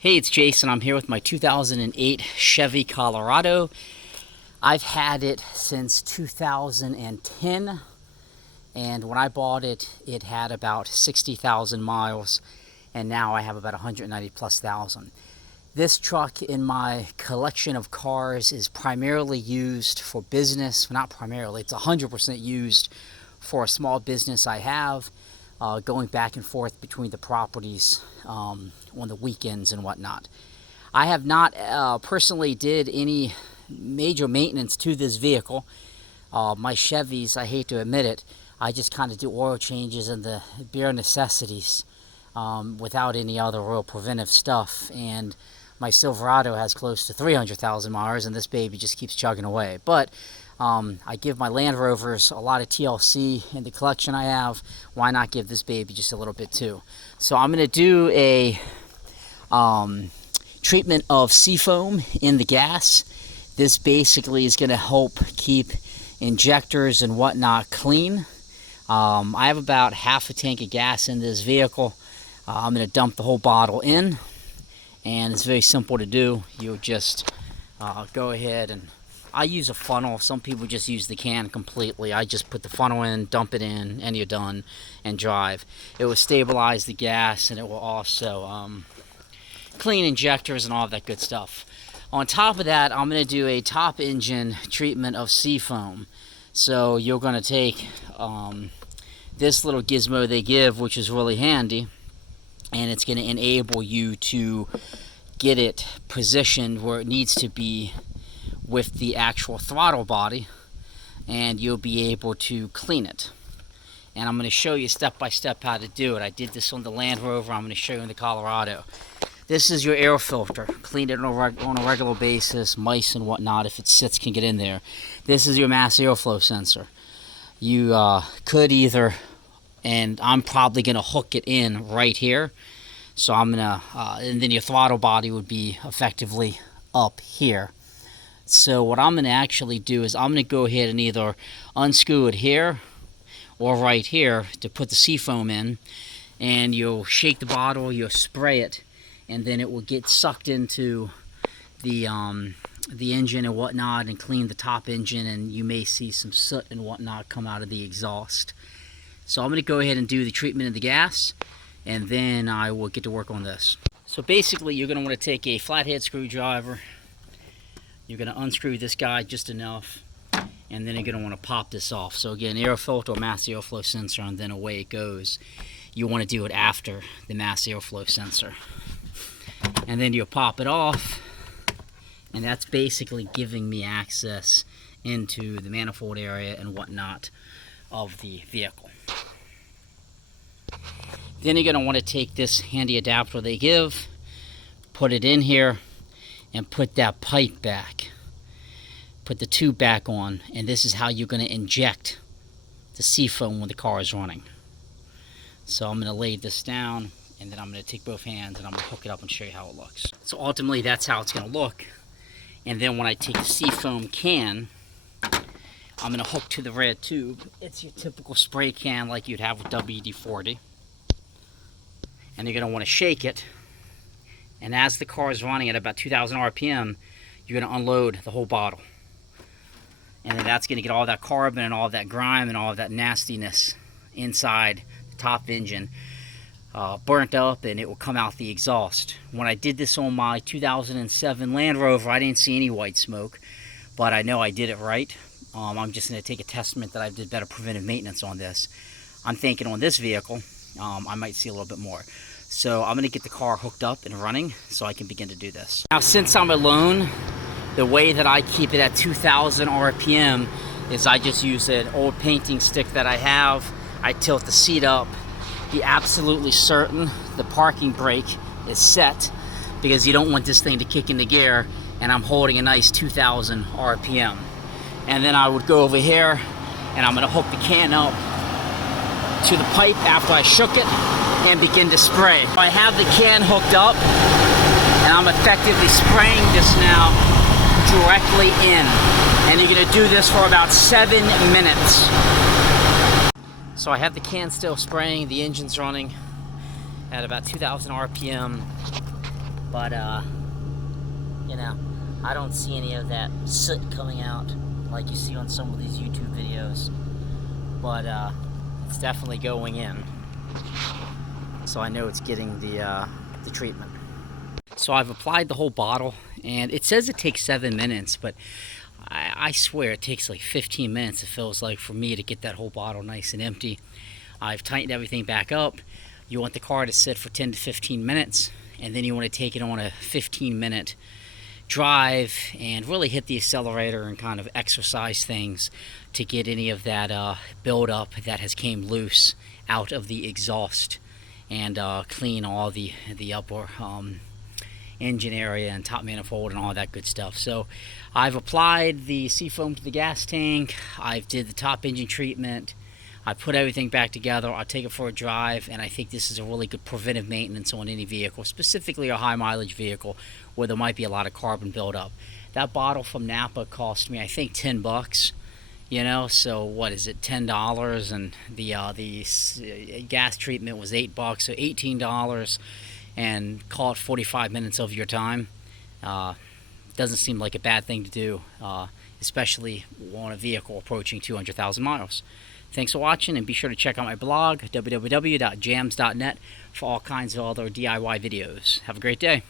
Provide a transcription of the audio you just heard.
Hey, it's Jason. I'm here with my 2008 Chevy Colorado. I've had it since 2010, and when I bought it, it had about 60,000 miles, and now I have about 190 plus thousand. This truck in my collection of cars is primarily used for business. Well, not primarily, it's 100% used for a small business I have. Going back and forth between the properties on the weekends and whatnot. I have not personally did any major maintenance to this vehicle. My Chevys, I hate to admit it, I just kind of do oil changes and the bare necessities without any other real preventive stuff. And my Silverado has close to 300,000 miles, and this baby just keeps chugging away. But I give my Land Rovers a lot of TLC in the collection I have. Why not give this baby just a little bit too? So I'm going to do a treatment of Seafoam in the gas. This basically is going to help keep injectors and whatnot clean. I have about half a tank of gas in this vehicle. I'm going to dump the whole bottle in, and it's very simple to do. You'll just go ahead and I use a funnel. Some people just use the can completely. I just put the funnel in, dump it in, and you're done, and drive. It will stabilize the gas, and it will also clean injectors and all that good stuff. On top of that, I'm going to do a top engine treatment of Seafoam. So you're going to take this little gizmo they give, which is really handy, and it's going to enable you to get it positioned where it needs to be with the actual throttle body, and you'll be able to clean it. And I'm going to show you step by step how to do it. I did this on the Land Rover. I'm going to show you in the Colorado. This is your air filter. Clean it on a regular basis. Mice and whatnot, if it sits, can get in there. This is your mass airflow sensor. You could either, and I'm probably going to hook it in right here. So I'm going to, and then your throttle body would be effectively up here. So what I'm going to actually do is I'm going to go ahead and either unscrew it here or right here to put the Seafoam in, and you'll shake the bottle, you'll spray it, and then it will get sucked into the engine and whatnot and clean the top engine, and you may see some soot and whatnot come out of the exhaust. So I'm going to go ahead and do the treatment of the gas, and then I will get to work on this. So basically you're going to want to take a flathead screwdriver. You're going to unscrew this guy just enough, and then you're going to want to pop this off. So again, air filter, mass airflow sensor, and then away it goes. You want to do it after the mass airflow sensor. And then you'll pop it off, and that's basically giving me access into the manifold area and whatnot of the vehicle. Then you're going to want to take this handy adapter they give, put it in here, and put that pipe back. Put the tube back on, and this is how you're going to inject the Seafoam when the car is running. So I'm going to lay this down, and then I'm going to take both hands and I'm going to hook it up and show you how it looks. So ultimately that's how it's going to look. And then when I take the Seafoam can, I'm going to hook to the red tube. It's your typical spray can like you'd have with WD-40. And you're going to want to shake it. And as the car is running at about 2,000 RPM, you're going to unload the whole bottle. And then that's going to get all that carbon and all that grime and all of that nastiness inside the top engine burnt up, and it will come out the exhaust. When I did this on my 2007 Land Rover, I didn't see any white smoke, but I know I did it right. I'm just going to take a testament that I did better preventive maintenance on this. I'm thinking on this vehicle, I might see a little bit more. So I'm going to get the car hooked up and running so I can begin to do this. Now, since I'm alone, the way that I keep it at 2,000 RPM is I just use an old painting stick that I have. I tilt the seat up, be absolutely certain the parking brake is set, because you don't want this thing to kick into gear, and I'm holding a nice 2,000 RPM. And then I would go over here, and I'm going to hook the can up to the pipe after I shook it, and begin to spray. I have the can hooked up, and I'm effectively spraying this now directly in. And you're going to do this for about 7 minutes. So I have the can still spraying, the engine's running at about 2,000 RPM. But you know, I don't see any of that soot coming out like you see on some of these YouTube videos. But it's definitely going in, so I know it's getting the treatment. So I've applied the whole bottle, and it says it takes 7 minutes, but I swear it takes like 15 minutes, it feels like, for me to get that whole bottle nice and empty. I've tightened everything back up. You want the car to sit for 10 to 15 minutes, and then you want to take it on a 15-minute drive and really hit the accelerator and kind of exercise things to get any of that buildup that has came loose out of the exhaust, and clean all the upper engine area and top manifold and all that good stuff. So I've applied the Seafoam to the gas tank. I've did the top engine treatment. I put everything back together. I'll take it for a drive, and I think this is a really good preventive maintenance on any vehicle, specifically a high mileage vehicle where there might be a lot of carbon buildup. That bottle from Napa cost me, I think, $10. You know, so what is it, $10, and the gas treatment was $8, so $18, and call it 45 minutes of your time. Doesn't seem like a bad thing to do, especially on a vehicle approaching 200,000 miles. Thanks for watching, and be sure to check out my blog, www.jams.net, for all kinds of other DIY videos. Have a great day.